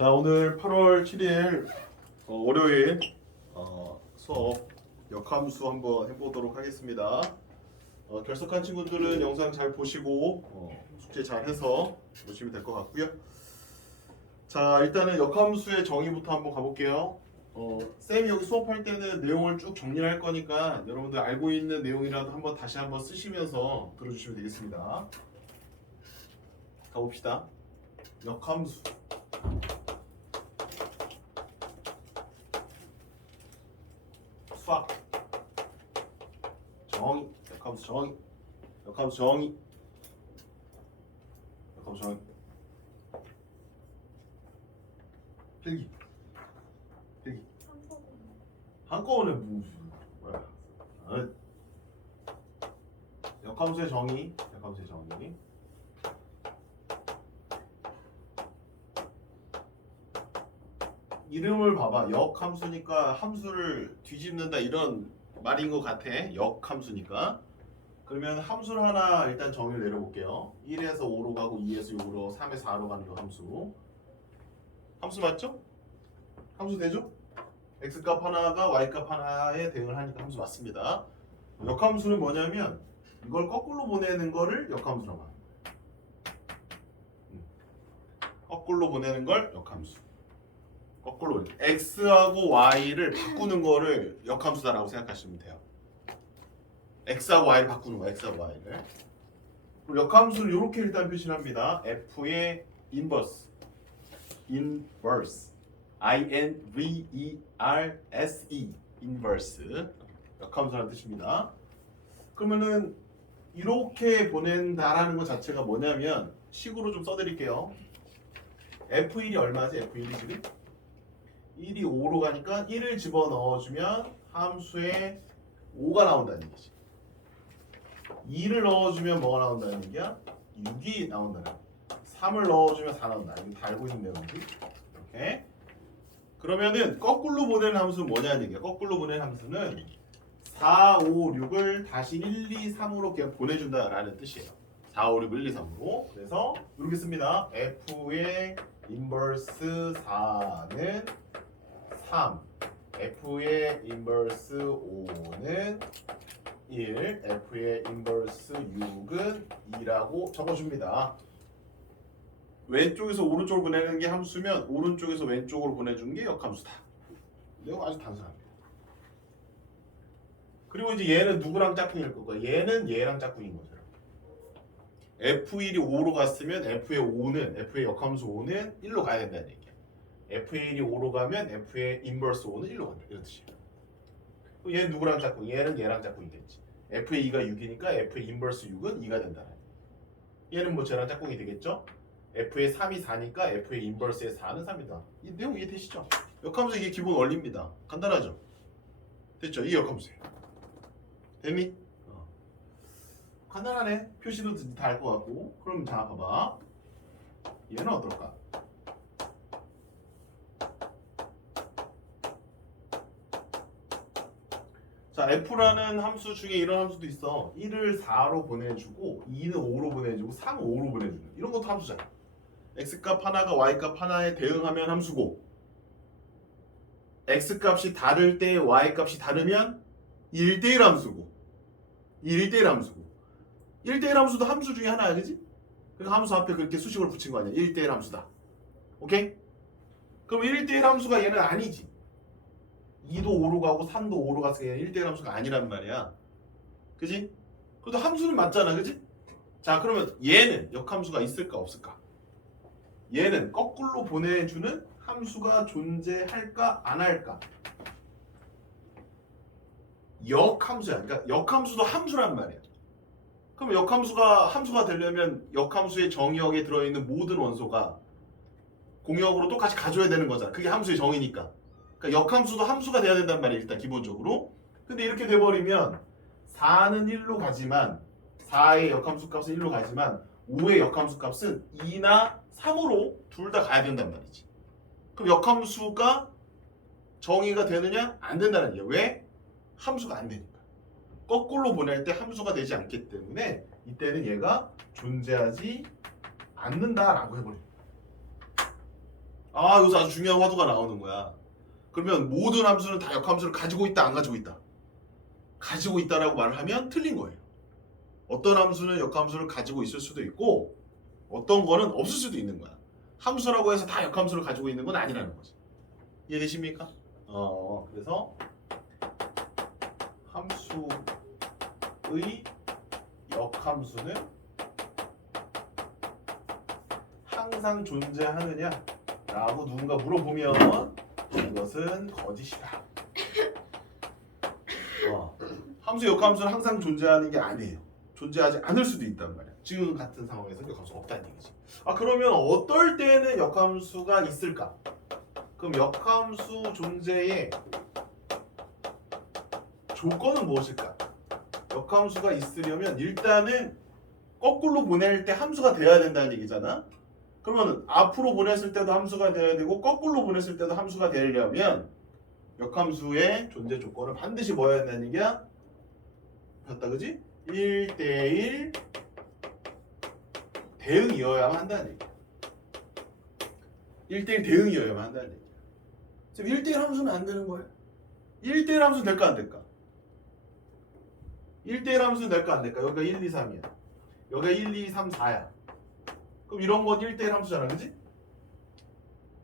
자, 오늘 8월 7일 월요일 수업 역함수 한번 해보도록 하겠습니다. 결석한 친구들은 영상 잘 보시고 숙제 잘 해서 보시면 될 것 같고요. 자, 일단은 역함수의 정의부터 한번 가볼게요. 쌤이 여기 수업할 때는 내용을 쭉 정리할 거니까 여러분들 알고 있는 내용이라도 한번 다시 한번 쓰시면서 들어주시면 되겠습니다. 가봅시다. 역함수. 수학 정의, 역함수 정의, 역함수 정의, 역함수 정의. 필기, 필기. 한꺼번에 무슨 뭐야? 역함수의 정의, 역함수의 정의. 이름을 봐봐. 역함수니까 함수를 뒤집는다 이런 말인 것 같아. 역함수니까. 그러면 함수를 하나 일단 정의를 내려볼게요. 1에서 5로 가고 2에서 6으로 3에서 4로 가는 거 함수. 함수 맞죠? 함수 되죠? x값 하나가 y값 하나에 대응을 하니까 함수 맞습니다. 역함수는 뭐냐면 이걸 거꾸로 보내는 거를 역함수라고 합니다. 거꾸로 보내는 걸 역함수. 거꾸로 x하고 y를 바꾸는 거를 역함수다라고 생각하시면 돼요. x하고 y를 바꾸는 거, x하고 y를. 그리고 역함수를 이렇게 일단 표시를 합니다. f의 inverse, inverse, I-N-V-E-R-S-E, inverse. 역함수라는 뜻입니다. 그러면은 이렇게 보낸다라는 것 자체가 뭐냐면 식으로 좀 써드릴게요. f1이 얼마지? f1이 지금? 1이 5로 가니까 1을 집어넣어주면 함수에 5가 나온다는 얘기지. 2를 넣어주면 뭐가 나온다는 얘기야? 6이 나온다는 얘기야. 3을 넣어주면 4 나온다. 이거 다 알고 있는 내용이지. 이렇게. 그러면은 거꾸로 보내는 함수는 뭐냐는 얘기야. 거꾸로 보내는 함수는 4, 5, 6을 다시 1, 2, 3으로 그냥 보내준다라는 뜻이에요. 4, 5, 6, 1, 2, 3으로. 그래서 이렇게 씁니다. f의 인버스 4는 3, f의 인버스 5는 1, f의 인버스 6은 2라고 적어줍니다. 왼쪽에서 오른쪽으로 보내는 게 함수면 오른쪽에서 왼쪽으로 보내주는 게 역함수다. 내용 아주 단순합니다. 그리고 이제 얘는 누구랑 짝꿍일 거고 얘는 얘랑 짝꿍인 거죠. f1이 5로 갔으면 f의 5는 f의 역함수 5는 1로 가야 된다는 얘기야. f의 1이 5로 가면 f의 인버스 5는 1로 간다. 이런 뜻이야. 얘는 누구랑 짝꿍? 얘는 얘랑 짝꿍이겠지. f의 2가 6이니까 f의 인버스 6은 2가 된다. 얘는 뭐 쟤랑 짝꿍이 되겠죠? f의 3이 4니까 f의 인버스의 4는 3이다. 이 내용 이해되시죠? 역함수 이게 기본 원리입니다. 간단하죠? 됐죠? 이 역함수예요. 됐니? 간단하네. 표시도 다 알 것 같고. 그럼 자 봐봐. 얘는 어떨까? 자, f라는 함수 중에 이런 함수도 있어. 1을 4로 보내주고 2는 5로 보내주고 3은 5로 보내주는 이런 것도 함수잖아. x값 하나가 y값 하나에 대응하면 함수고 x값이 다를 때 y값이 다르면 1대1 함수고 1대1 함수고 1대1 함수도 함수 중에 하나야, 그지? 그러니까 함수 앞에 그렇게 수식으로 붙인 거 아니야. 1대1 함수다. 오케이? 그럼 1대1 함수가 얘는 아니지. 2도 5로 가고 3도 5로 갔으니까 얘는 1대1 함수가 아니란 말이야. 그지? 그래도 함수는 맞잖아, 그지? 자, 그러면 얘는 역함수가 있을까 없을까? 얘는 거꾸로 보내주는 함수가 존재할까 안 할까? 역함수야. 그러니까 역함수도 함수란 말이야. 그럼 역함수가 함수가 되려면 역함수의 정의역에 들어있는 모든 원소가 공역으로 똑같이 가져야 되는 거잖아. 그게 함수의 정의니까. 그러니까 역함수도 함수가 돼야 된단 말이야, 일단 기본적으로. 근데 이렇게 돼버리면 4는 1로 가지만 4의 역함수 값은 1로 가지만 5의 역함수 값은 2나 3으로 둘 다 가야 된단 말이지. 그럼 역함수가 정의가 되느냐? 안 된다는 얘기야. 왜? 함수가 안 되니까. 거꾸로 보낼 때 함수가 되지 않기 때문에 이때는 얘가 존재하지 않는다라고 해버립니다. 아, 여기서 아주 중요한 화두가 나오는 거야. 그러면 모든 함수는 다 역함수를 가지고 있다, 안 가지고 있다? 가지고 있다라고 말을 하면 틀린 거예요. 어떤 함수는 역함수를 가지고 있을 수도 있고 어떤 거는 없을 수도 있는 거야. 함수라고 해서 다 역함수를 가지고 있는 건 아니라는 거지. 이해되십니까? 그래서 함수의 역함수는 항상 존재하느냐? 라고 누군가 물어보면 이것은 거짓이다. 함수 역함수는 항상 존재하는 게 아니에요. 존재하지 않을 수도 있단 말이야. 지금 같은 상황에서 역함수가 없다는 얘기지. 그러면 어떨 때는 역함수가 있을까? 그럼 역함수 존재의 조건은 무엇일까? 역함수가 있으려면 일단은 거꾸로 보낼 때 함수가 돼야 된다는 얘기잖아. 그러면 앞으로 보냈을 때도 함수가 돼야 되고 거꾸로 보냈을 때도 함수가 되려면 역함수의 존재 조건은 반드시 뭐여야 된다는 얘기야? 봤다 그지? 1대1 대응이어야만 한다는 얘기야. 1대1 대응이어야만 한다는 얘기야. 지금 1대1 함수는 안 되는 거야. 1대1 함수는 될까 안 될까? 1대1 함수는 될까 안 될까? 여기가 1, 2, 3이야. 여기가 1, 2, 3, 4야. 그럼 이런 건 1대1 함수잖아, 그지?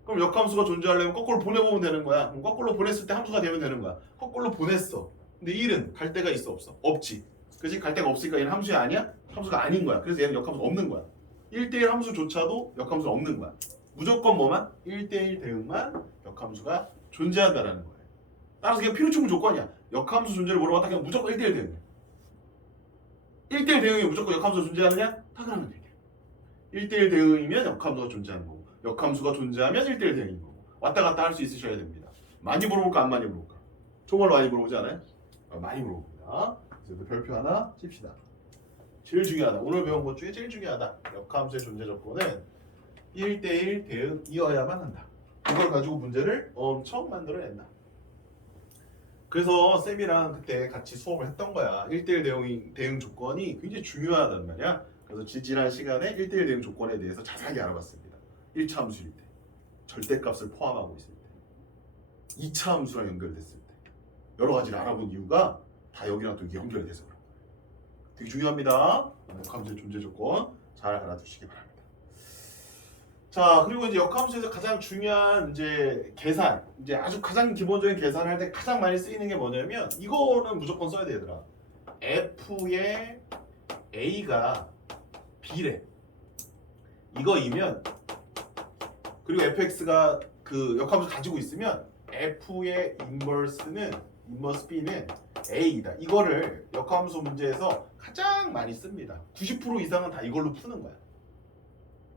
그럼 역함수가 존재하려면 거꾸로 보내보면 되는 거야. 그럼 거꾸로 보냈을 때 함수가 되면 되는 거야. 거꾸로 보냈어. 근데 1은 갈 데가 있어 없어? 없지. 그지? 갈 데가 없으니까 얘는 함수야 아니야? 함수가 아닌 거야. 그래서 얘는 역함수 없는 거야. 1대1 함수조차도 역함수 없는 거야. 무조건 뭐만? 1대1 대응만 역함수가 존재한다라는 거예요. 따라서 그냥 필요 충분 조건이야. 역함수 존재를 물어봤다 그냥 무조건 1대1 대응이야. 1대1 대응이 무조건 역함수가 존재하느냐? 당연한 얘기야. 1대1 대응이면 역함수가 존재하는 거고 역함수가 존재하면 1대1 대응인 거고 왔다 갔다 할 수 있으셔야 됩니다. 많이 물어볼까 안 많이 물어볼까? 정말 많이 물어보지 않아요? 많이 물어봅니다. 그래서 별표 하나 칩시다. 제일 중요하다. 오늘 배운 것 중에 제일 중요하다. 역함수의 존재 조건은 1대1 대응이어야만 한다. 이걸 가지고 문제를 엄청 만들어낸다. 그래서 쌤이랑 그때 같이 수업을 했던 거야. 1대1 대응 조건이 굉장히 중요하단 말이야. 그래서 지난 시간에 1대1 대응 조건에 대해서 자세하게 알아봤습니다. 1차 함수일 때, 절대값을 포함하고 있을 때, 2차 함수랑 연결됐을 때 여러 가지를 알아본 이유가 다 여기랑 또 이게 연결이 돼서 그런 거예요. 되게 중요합니다. 역함수의 존재 조건 잘 알아두시기 바랍니다. 자, 그리고 이제 역함수에서 가장 중요한 이제 계산, 이제 아주 가장 기본적인 계산을 할 때 가장 많이 쓰이는 게 뭐냐면 이거는 무조건 써야 돼 얘들아. f의 a가 b래. 이거이면 그리고 fx가 그 역함수 가지고 있으면 f의 인버스 b는 a이다. 이거를 역함수 문제에서 가장 많이 씁니다. 90% 이상은 다 이걸로 푸는 거야.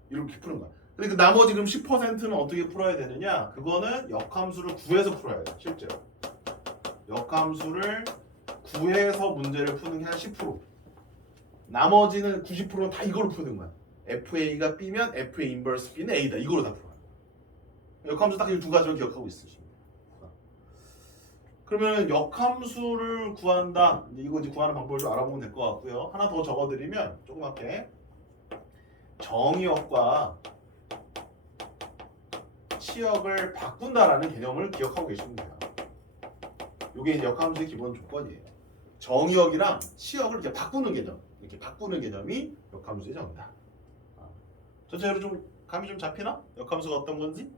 이렇게 푸는 거야. 근데 그 나머지 그럼 10%는 어떻게 풀어야 되느냐? 그거는 역함수를 구해서 풀어야 돼. 실제로 역함수를 구해서 문제를 푸는 게 한 10%. 나머지는 90%는 다 이걸로 푸는 거야. FA가 B면 F의 인버스 B는 A다. 이걸로 다 풀어요. 역함수 딱 이 두 가지만 기억하고 있으시면 돼요. 그러면 역함수를 구한다. 이거 이제 구하는 방법을 좀 알아보면 될 것 같고요. 하나 더 적어드리면 조그맣게 정의역과 치역을 바꾼다라는 개념을 기억하고 계시면 돼요. 이게 이제 역함수의 기본 조건이에요. 정의역이랑 치역을 이렇게 바꾸는 개념, 이렇게 바꾸는 개념이 역함수의 정의다. 전체적으로 좀 감이 좀 잡히나? 역함수가 어떤 건지?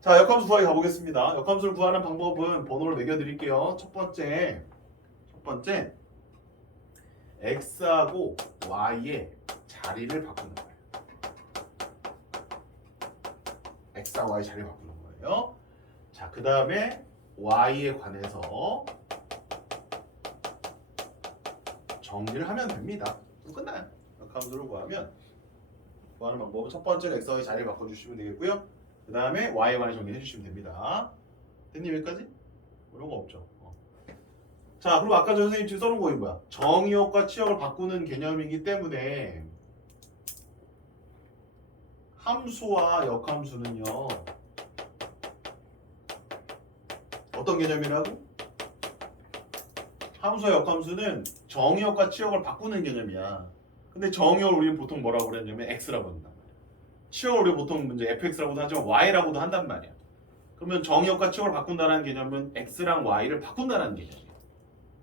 자, 역함수 구하기 가보겠습니다. 역함수를 구하는 방법은 번호를 매겨드릴게요. 첫 번째 x하고 y의 자리를 바꾸는 거예요. x와 y 자리를 바꾸는 거예요. 자, 그 다음에 y에 관해서 정리를 하면 됩니다. 끝나요. 역함수를 구하는 방법은 첫 번째는 x와 y 자리를 바꿔주시면 되겠고요. 그 다음에 y에 관해 정리해 주시면 됩니다. 됐니 여기까지? 이런 거 없죠. 자, 그리고 아까 저 선생님 지금 써놓은 거 뭐야? 정의역과 치역을 바꾸는 개념이기 때문에 함수와 역함수는요 어떤 개념이라고? 함수와 역함수는 정의역과 치역을 바꾸는 개념이야. 근데 정의역을 우리는 보통 뭐라고 그랬냐면 x라고 한단 말이야. 치역을 우리 보통 이제 fx라고도 하지만 y라고도 한단 말이야. 그러면 정의역과 치역을 바꾼다는 개념은 x랑 y를 바꾼다는 개념이야.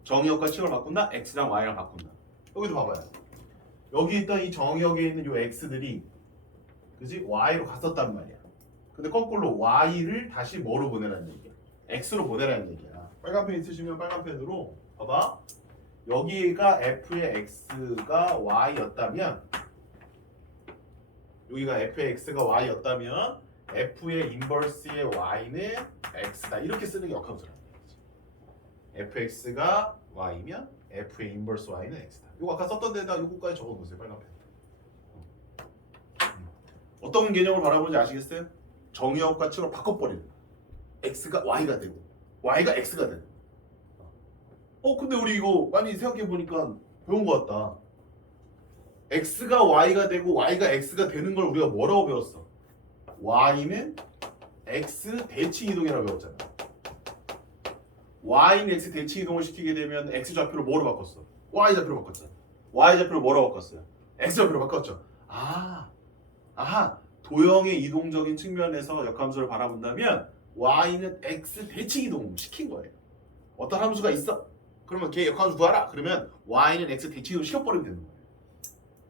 정의역과 치역을 바꾼다, x랑 y랑 바꾼다. 여기도 봐봐요. 여기 있던 이 정의역에 있는 요 x들이 그지 y로 갔었단 말이야. 근데 거꾸로 y를 다시 뭐로 보내라는 얘기야? x로 보내라는 얘기야. 빨간 펜 있으시면 빨간 펜으로 봐봐. 여기가 f의 x가 y였다면 여기가 f의 x가 y였다면 f의 인버스의 y는 x다. 이렇게 쓰는 게 역함수라는 얘기지. fx가 y면 f의 인버스 y는 x다. 이거 아까 썼던 데다 요거까지 적어놓으세요. 빨간 펜. 어떤 개념을 바라보는지 아시겠어요? 정의역과 치역을 바꿔버리는 거야. x가 y가 되고 y가 x가 되는 근데 우리 이거 많이 생각해보니까 배운 것 같다. x가 y가 되고 y가 x가 되는 걸 우리가 뭐라고 배웠어? y는 x 대칭 이동이라고 배웠잖아. y는 x 대칭 이동을 시키게 되면 x 좌표를 뭐로 바꿨어? y 좌표로 바꿨잖아. y 좌표를 뭐로 바꿨어요? x 좌표로 바꿨죠. 아하, 도형의 이동적인 측면에서 역함수를 바라본다면 y는 x 대칭 이동을 시킨 거예요. 어떤 함수가 있어? 그러면 걔 역함수 구하라. 그러면 y는 x 대칭 이동 시켜버리면 되는 거예요.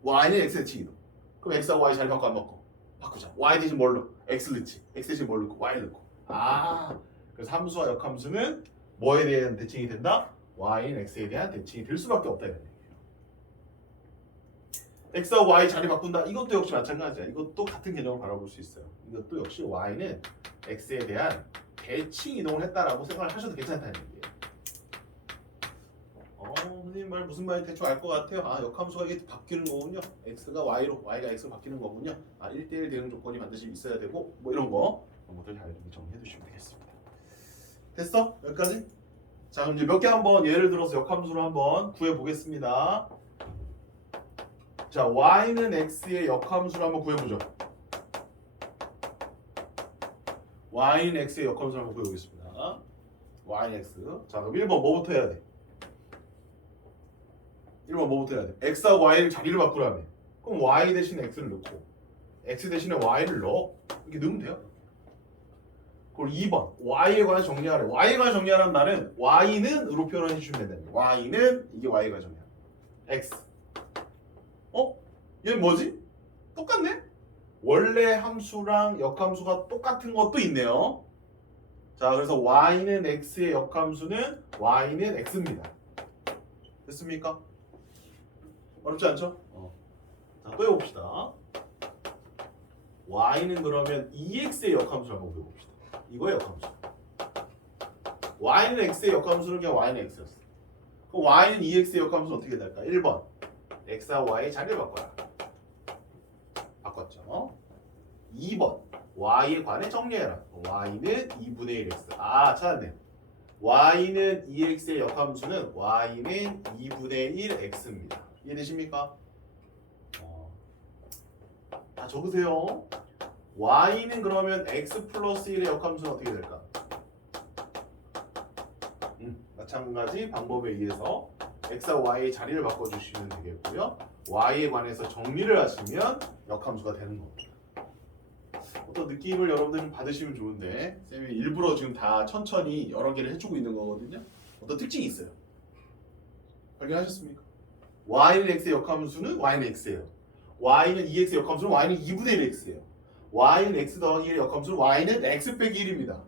y는 x 대칭 이동. 그럼 x하고 y 자리 바꿔 안 바꿔? 바꾸자. y 대신 뭘로? x를 넣지. x 대신 뭘 넣고? y를 넣고. 그래서 함수와 역함수는 뭐에 대한 대칭이 된다? y는 x에 대한 대칭이 될 수밖에 없다 이런 얘기예요. x하고 y 자리 바꾼다. 이것도 역시 마찬가지야. 이것도 같은 개념을 바라볼 수 있어요. 이것도 역시 y는 x에 대한 대칭 이동을 했다라고 생각을 하셔도 괜찮다는 얘기예요. 선생님 말 무슨 말인지 대충 알 것 같아요. 역함수가 이게 바뀌는 거군요. x가 y로, y가 x로 바뀌는 거군요. 1대1 되는 조건이 반드시 있어야 되고 뭐 이런 것들 잘 정리해 두시면 되겠습니다. 됐어? 여기까지? 자 그럼 이제 몇 개 한번 예를 들어서 역함수로 한번 구해 보겠습니다. 자 y는 x의 역함수를 한번 구해보죠. y는 x의 역함수를 한번 구해보겠습니다. y는 x. 자 그럼 1번 뭐부터 해야 돼? 1번 뭐부터 해야 돼? x하고 y를 자리를 바꾸라며. 그럼 y 대신에 x를 넣고 x 대신에 y를 넣어. 이렇게 넣으면 돼요. 그리고 2번 y에 관해 정리하래. y에 관해 정리하라는 말은 y는 으로 표현해 주시면 된다. y는 이게 y에 관해 정리하래. x. 얘는 뭐지? 똑같네? 원래 함수랑 역함수가 똑같은 것도 있네요. 자 그래서 y는 x의 역함수는 y는 x입니다. 됐습니까? 어렵지 않죠? 자, 또 해봅시다. y는 그러면 2x의 역함수를 한번 배워봅시다. 이거의 역함수. y는 x의 역함수는 그냥 y는 x였어. 그럼 y는 2x의 역함수는 어떻게 될까? 1번 x와 y의 자리를 바꿔라. 바꿨죠. 2번 y에 관해 정리해라. y는 2분의 1x. 찾았네. y는 2x의 역함수는 y는 2분의 1x입니다. 이해되십니까? 다 적으세요. y는 그러면 x 플러스 1의 역함수는 어떻게 될까? 마찬가지 방법에 의해서 x와 y의 자리를 바꿔주시면 되겠고요. y에 관해서 정리를 하시면 역함수가 되는 겁니다. 어떤 느낌을 여러분들 좀 받으시면 좋은데 쌤이 일부러 지금 다 천천히 여러 개를 해주고 있는 거거든요. 어떤 특징이 있어요. 발견하셨습니까? y는 x의 역함수는 y는 x예요. y는 2x의 역함수는 y는 2분의 1 x예요. y는 x 더하기 1의 역함수는 y는 x 빼기 1입니다.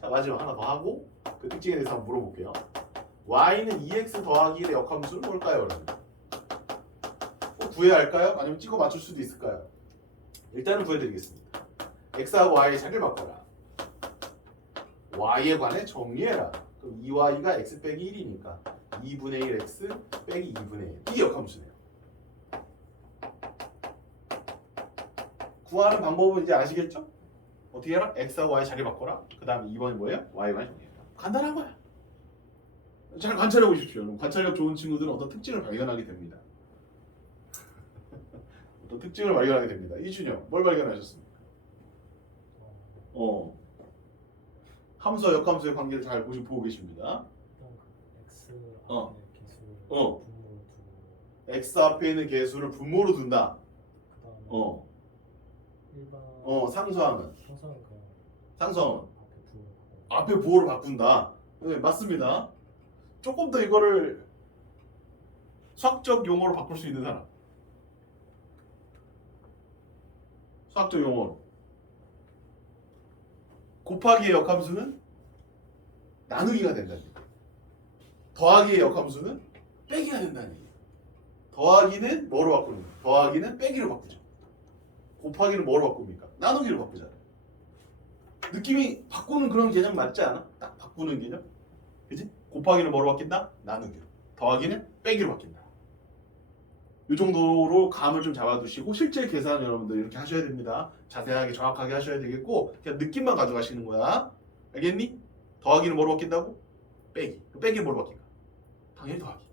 자 마지막 하나 더 하고 그 특징에 대해서 한번 물어볼게요. y는 2x 더하기 1의 역함수는 뭘까요? 여러분? 구해야 할까요? 아니면 찍어 맞출 수도 있을까요? 일단은 구해드리겠습니다. x하고 y의 자리를 바꿔라. y에 관해 정리해라. 그럼 2y가 x 빼기 1이니까 2분의 1x 빼기 2분의 1. 이 역함수네요. 구하는 방법은 이제 아시겠죠? 어떻게 해라? x하고 y 자리 바꿔라. 그 다음에 2번이 뭐예요? y에 관해 정리해라. 간단한 거야. 잘 관찰해 보십시오. 관찰력 좋은 친구들은 어떤 특징을 발견하게 됩니다. 어떤 특징을 발견하게 됩니다. 이준영, 뭘 발견하셨습니까? 함수와 역함수의 관계를 잘 보고 계십니다. x 앞에 개수를 어. 분모로 두고 x 앞에 있는 개수를 분모로 둔다. 그다음에 일반 상수항은 상수항 그냥 상수항은 앞에 부호 앞에 부호를 바꾼다. 네, 맞습니다. 조금 더 이거를 수학적 용어로 바꿀 수 있는 사람. 수학적 용어로. 곱하기의 역함수는 나누기가 된다는 얘기. 더하기의 역함수는 빼기가 된다는 얘기. 더하기는 뭐로 바꾸는 거야? 더하기는 빼기로 바꾸죠. 곱하기는 뭐로 바꿉니까? 나누기로 바꾸잖아요. 느낌이 바꾸는 그런 개념 맞지 않아? 딱 바꾸는 개념? 그지? 곱하기는 뭐로 바뀐다? 나누기로. 더하기는 빼기로 바뀐다. 이 정도로 감을 좀 잡아두시고 실제 계산 여러분들 이렇게 하셔야 됩니다. 자세하게 정확하게 하셔야 되겠고 그냥 느낌만 가져가시는 거야. 알겠니? 더하기는 뭐로 바뀐다고? 빼기. 빼기는 뭐로 바뀔까? 당연히 더하기.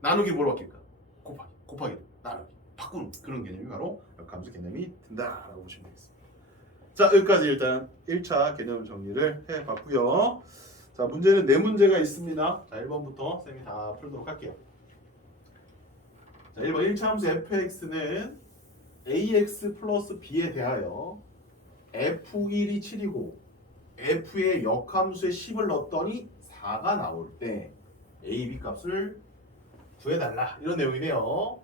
나누기 뭐로 바뀔까? 곱하기. 곱하기. 나누기. 바꾸는 그런 개념이 바로 역함수 개념이 든다라고 보시면 되겠습니다. 자, 여기까지 일단 1차 개념 정리를 해봤고요. 자, 문제는 4문제가 있습니다. 자, 1번부터 쌤이 다 풀도록 할게요. 자, 1번 1차 함수 fx는 ax 플러스 b에 대하여 f1이 7이고 f의 역함수에 10을 넣었더니 4가 나올 때 a, b 값을 구해달라 이런 내용이네요.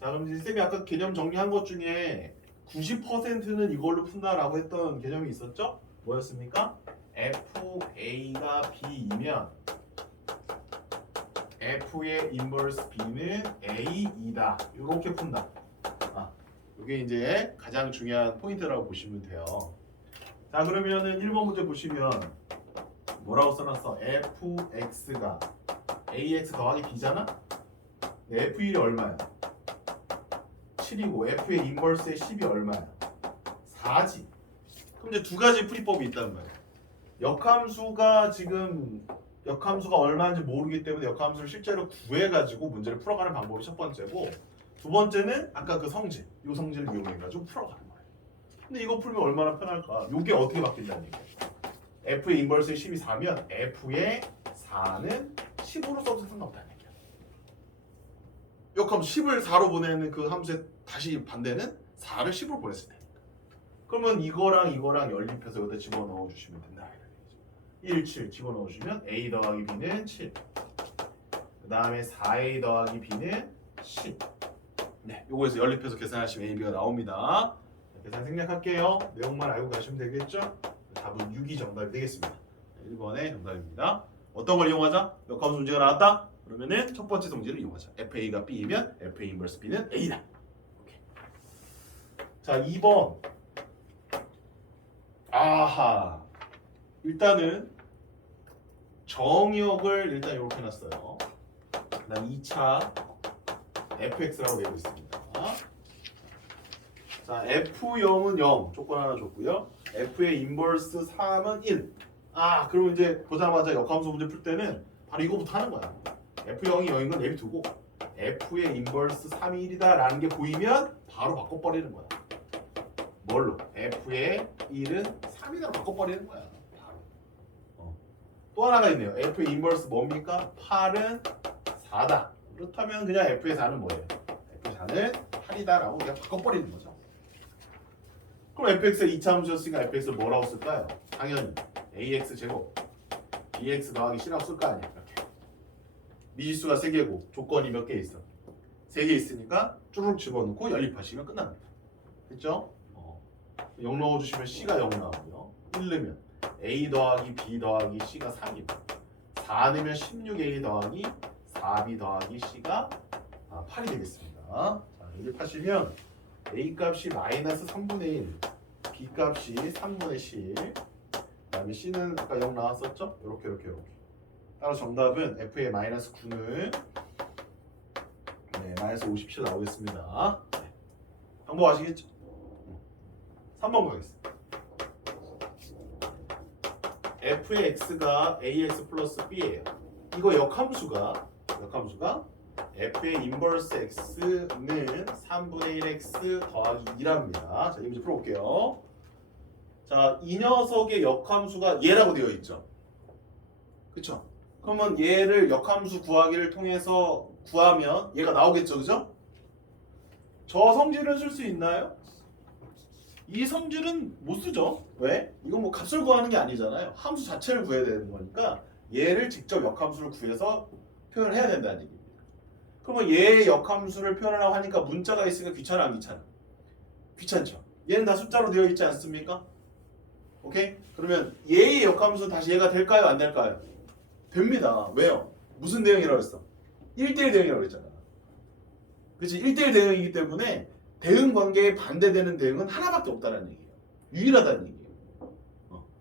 자, 그럼 이제 쌤이 아까 개념 정리한 것 중에 90%는 이걸로 푼다라고 했던 개념이 있었죠? 뭐였습니까? FA가 B이면 F의 인버스 B는 A이다. 이렇게 푼다. 이게 이제 가장 중요한 포인트라고 보시면 돼요. 자, 그러면은 1번 문제 보시면 뭐라고 써놨어? FX가 AX 더하기 B잖아? F1이 얼마야? 7이고 F의 인버스의 10이 얼마야? 4지. 그럼 이제 두 가지 풀이법이 있다는 거예요. 역함수가 얼마인지 모르기 때문에 역함수를 실제로 구해가지고 문제를 풀어가는 방법이 첫 번째고, 두 번째는 아까 그 성질, 이 성질을 이용해가지고 풀어가는 거예요. 근데 이거 풀면 얼마나 편할까? 이게 어떻게 바뀐다는 얘기예요. F의 인버스의 10이 4면 F의 4는 10으로 써도 상관없다는 얘기야. 역함수 10을 4로 보내는 그 함수의 다시 반대는 4를 10으로 보냈을 때. 그러면 이거랑 연립해서 여기다 집어넣어 주시면 된다. 1, 7 집어넣어 주시면 A 더하기 B는 7. 그 다음에 4A 더하기 B는 10. 네, 요거에서 연립해서 계산하시면 A, B가 나옵니다. 계산 생략할게요. 내용만 알고 가시면 되겠죠? 답은 6이 정답이 되겠습니다. 1번의 정답입니다. 어떤 걸 이용하자? 역함수 문제가 나왔다? 그러면은 첫 번째 성질을 이용하자. FA가 B이면 FA 인버스 B는 A다. 오케이. 자, 2번. 아하. 일단은 정역을 일단 이렇게 해놨어요. 그다음 2차 fx라고 되어 있습니다. 자, f0은 0 조건 하나 줬고요. f의 인버스 3은 1. 그러면 이제 보자마자 역함수 문제 풀 때는 바로 이거부터 하는 거야. f0이 0인 건 내비두고 f의 인버스 3이 1이다 라는 게 보이면 바로 바꿔버리는 거야. 뭘로? f의 1은 3이다로 바꿔버리는 거야. 바로. 또 하나가 있네요. f의 인버스 뭡니까? 8은 4다. 그렇다면 그냥 f의 4는 뭐예요? f의 4는 8이다라고 그냥 바꿔버리는 거죠. 그럼 fx가 2차 함수였으니까 fx를 뭐라고 쓸까요? 당연히 ax 제곱 bx 더하기 c라고 쓸 거 아니야. 이렇게. 미지수가 3개고 조건이 몇 개 있어? 3개 있으니까 쭈르륵 집어넣고 연립하시면 끝납니다. 됐죠? 0 넣어주시면 C가 0 나오고요. 1 넣으면 A 더하기 B 더하기 C가 3이고 4 넣으면 16A 더하기 4B 더하기 C가 8이 되겠습니다. 자, 연립하시면 A 값이 마이너스 3분의 1, B 값이 3분의 10, 그 다음에 C는 아까 0 나왔었죠? 이렇게. 따라서 정답은 F의 마이너스 9는 마이너스 57 나오겠습니다. 방법 아시겠죠? 3번 가겠습니다. f의 x가 ax 플러스 b예요. 이거 역함수가 f의 인버스 x는 3분의 1x 더하기 2랍니다. 자, 이거 이제 풀어볼게요. 자, 이 녀석의 역함수가 얘라고 되어 있죠. 그쵸? 그러면 얘를 역함수 구하기를 통해서 구하면 얘가 나오겠죠, 그죠? 저 성질을 쓸 수 있나요? 이 성질은 못 쓰죠. 왜? 이건 뭐 값을 구하는 게 아니잖아요. 함수 자체를 구해야 되는 거니까 얘를 직접 역함수를 구해서 표현을 해야 된다는 얘기입니다. 그러면 얘의 역함수를 표현하려고 하니까 문자가 있으니까 귀찮아 안 귀찮아? 귀찮죠. 얘는 다 숫자로 되어 있지 않습니까? 오케이? 그러면 얘의 역함수 다시 얘가 될까요? 안 될까요? 됩니다. 왜요? 무슨 대응이라고 했어? 1대1 대응이라고 그랬잖아. 그치? 1대1 대응이기 때문에 대응 관계에 반대되는 대응은 하나밖에 없다는 얘기예요. 유일하다는 얘기예요.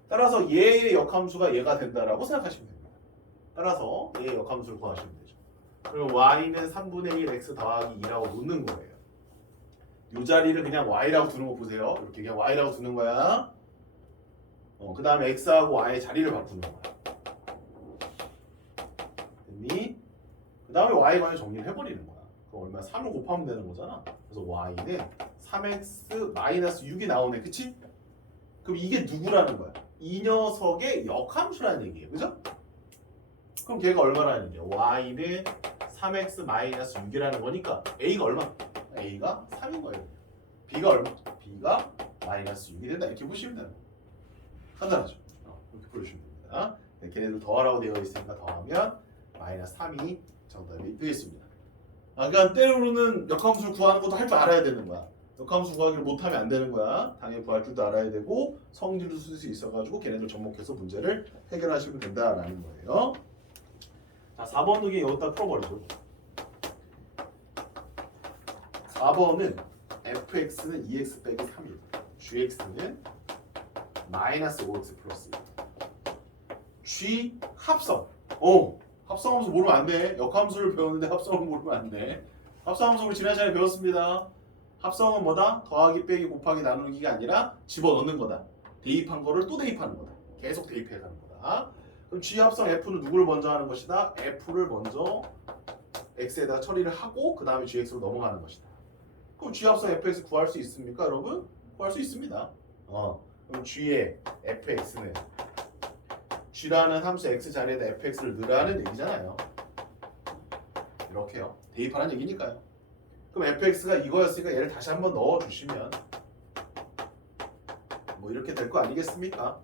따라서 얘의 역함수가 얘가 된다라고 생각하시면 됩니다. 따라서 얘의 역함수를 구하시면 되죠. 그리고 y는 3분의 1 x 더하기 2라고 놓는 거예요. 이 자리를 그냥 y라고 두는 거 보세요. 이렇게 그냥 y라고 두는 거야. 그 다음에 x하고 y의 자리를 바꾸는 거야. 됐니? 그 다음에 y만을 정리를 해버리는 거야. 그럼 얼마 3을 곱하면 되는 거잖아. 그래서 y는 3x-6이 나오네. 그치? 그럼 이게 누구라는 거야? 이 녀석의 역함수라는 얘기예요. 그죠? 그럼 걔가 얼마라는 얘기야? y는 3x-6이라는 거니까 a가 얼마? a가 3인 거예요. b가 얼마? b가 -6이 된다. 이렇게 보시면 되는 거예요. 간단하죠? 이렇게 보시면 됩니다. 네, 걔네들 더하라고 되어 있으니까 더하면 -3이 정답이 되겠습니다. 그러니까 때로는 역함수를 구하는 것도 할 줄 알아야 되는 거야. 역함수 구하기를 못하면 안 되는 거야. 당연히 구할 줄도 알아야 되고 성질도 쓸 수 있어가지고 걔네들 접목해서 문제를 해결하시면 된다라는 거예요. 자, 4번 두개 여기다 풀어버리죠. 4번은 fx는 2x 빼기 3이고 gx는 -5x 플러스 1. g 합성. 합성함수 모르면 안 돼. 역함수를 배웠는데 합성을 모르면 안 돼. 합성함수 우리 지난 시간에 배웠습니다. 합성은 뭐다? 더하기 빼기 곱하기 나누기가 아니라 집어넣는 거다. 대입한 거를 또 대입하는 거다. 계속 대입해 가는 거다. 그럼 g 합성 f는 누구를 먼저 하는 것이다? f를 먼저 x에다 처리를 하고 그 다음에 gx로 넘어가는 것이다. 그럼 g 합성 fx 구할 수 있습니까, 여러분? 구할 수 있습니다. 그럼 g의 fx는 g라는 함수 x 자리에다 fx를 넣으라는 얘기잖아요. 이렇게요. 대입하라는 얘기니까요. 그럼 fx가 이거였으니까 얘를 다시 한번 넣어주시면 뭐 이렇게 될 거 아니겠습니까?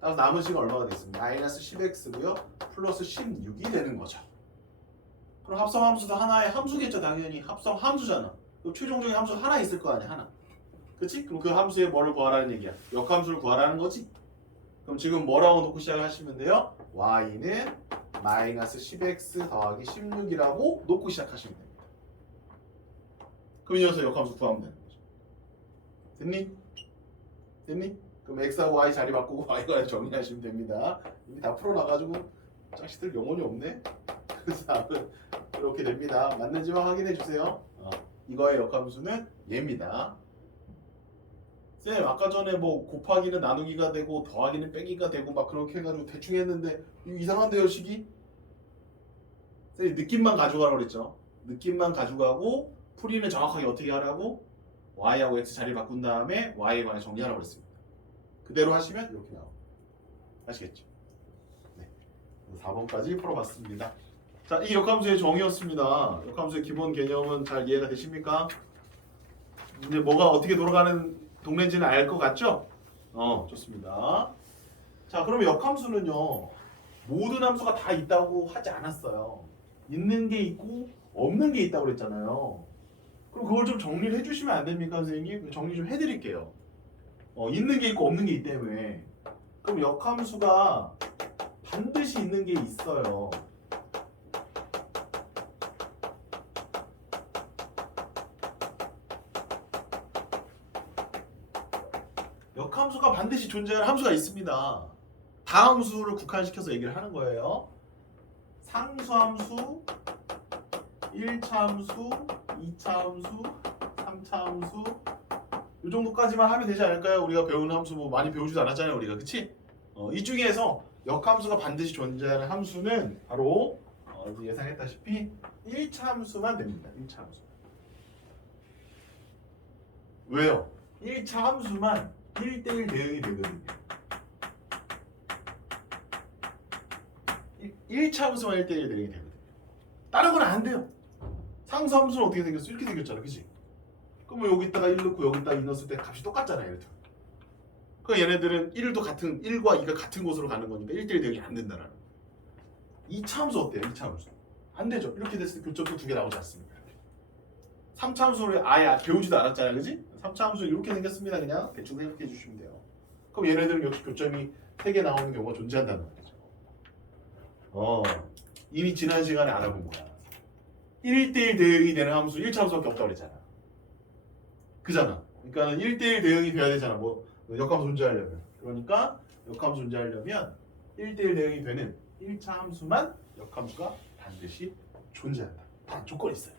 따라서 남은 식은 얼마가 되겠습니까? -10x고요. 플러스 16이 되는 거죠. 그럼 합성 함수도 하나의 함수겠죠. 당연히 합성 함수잖아. 그럼 최종적인 함수 하나 있을 거 아니야. 하나. 그치? 그럼 그 함수에 뭐를 구하라는 얘기야? 역함수를 구하라는 거지? 그럼 지금 뭐라고 놓고 시작하시면 돼요? y는 -10x 더하기 16이라고 놓고 시작하시면 됩니다. 그럼 이 녀석 역함수 구하면 되는 거죠. 됐니? 됐니? 그럼 x하고 y 자리 바꾸고 y가 정리하시면 됩니다. 이미 다 풀어놔가지고 자식들 영혼이 없네. 그래서 답은 이렇게 됩니다. 맞는지만 확인해 주세요. 이거의 역함수는 얘입니다. 쌤, 아까 전에 뭐 곱하기는 나누기가 되고 더하기는 빼기가 되고 막 그렇게 해가지고 대충 했는데 이상한데요, 식이? 쌤, 느낌만 가져가라고 그랬죠. 느낌만 가져가고 풀이는 정확하게 어떻게 하라고? y하고 x 자리 바꾼 다음에 y에 관해 정리하라고 그랬습니다. 그대로 하시면 이렇게 나옵니다. 아시겠죠? 네. 4번까지 풀어봤습니다. 자, 이 역함수의 정의였습니다. 역함수의 기본 개념은 잘 이해가 되십니까? 이제 뭐가 어떻게 돌아가는 동네인지는 알 것 같죠? 좋습니다. 자, 그러면 역함수는요, 모든 함수가 다 있다고 하지 않았어요. 있는 게 있고 없는 게 있다고 그랬잖아요. 그럼 그걸 좀 정리를 해주시면 안 됩니까, 선생님? 정리 좀 해드릴게요. 있는 게 있고 없는 게 있다며. 그럼 역함수가 반드시 있는 게 있어요. 역함수가 반드시 존재하는 함수가 있습니다. 다함수를 국한시켜서 얘기를 하는 거예요. 상수함수, 1차 함수, 2차 함수, 3차 함수 이 정도까지만 하면 되지 않을까요? 우리가 배우는 함수 뭐 많이 배우지도 않았잖아요, 우리가. 그치? 이 중에서 역함수가 반드시 존재하는 함수는 바로 예상했다시피 1차 함수만 됩니다. 1차 함수. 왜요? 1차 함수만 1대1 대응이 되거든요. 1차 함수만 1대1 대응이 되거든요. 다른 건 안 돼요. 상수 함수는 어떻게 생겼어? 이렇게 생겼잖아, 그치? 그러면 여기다가 1 넣고 여기다가 2 넣었을 때 값이 똑같잖아요. 얘네들. 그 얘네들은 1도 같은 1과 2가 같은 곳으로 가는 거니까 1대1 대응이 안 된다라는 거예요. 2차 함수 어때요? 2차 함수. 안 되죠. 이렇게 됐을 때 교점도 2개 나오지 않습니까? 3차 함수를 아예 배우지도 않았잖아요. 그지? 3차 함수 이렇게 생겼습니다. 그냥 대충 생각해 주시면 돼요. 그럼 얘네들은 역시 교점이 3개 나오는 경우가 존재한다는 거죠. 이미 지난 시간에 알아본 거야. 1대1 대응이 되는 함수 1차 함수밖에 없다고 그랬잖아. 그잖아. 그러니까 1대1 대응이 돼야 되잖아. 뭐 역함수 존재하려면. 그러니까 역함수 존재하려면 1대1 대응이 되는 1차 함수만 역함수가 반드시 존재한다. 단 조건이 있어요.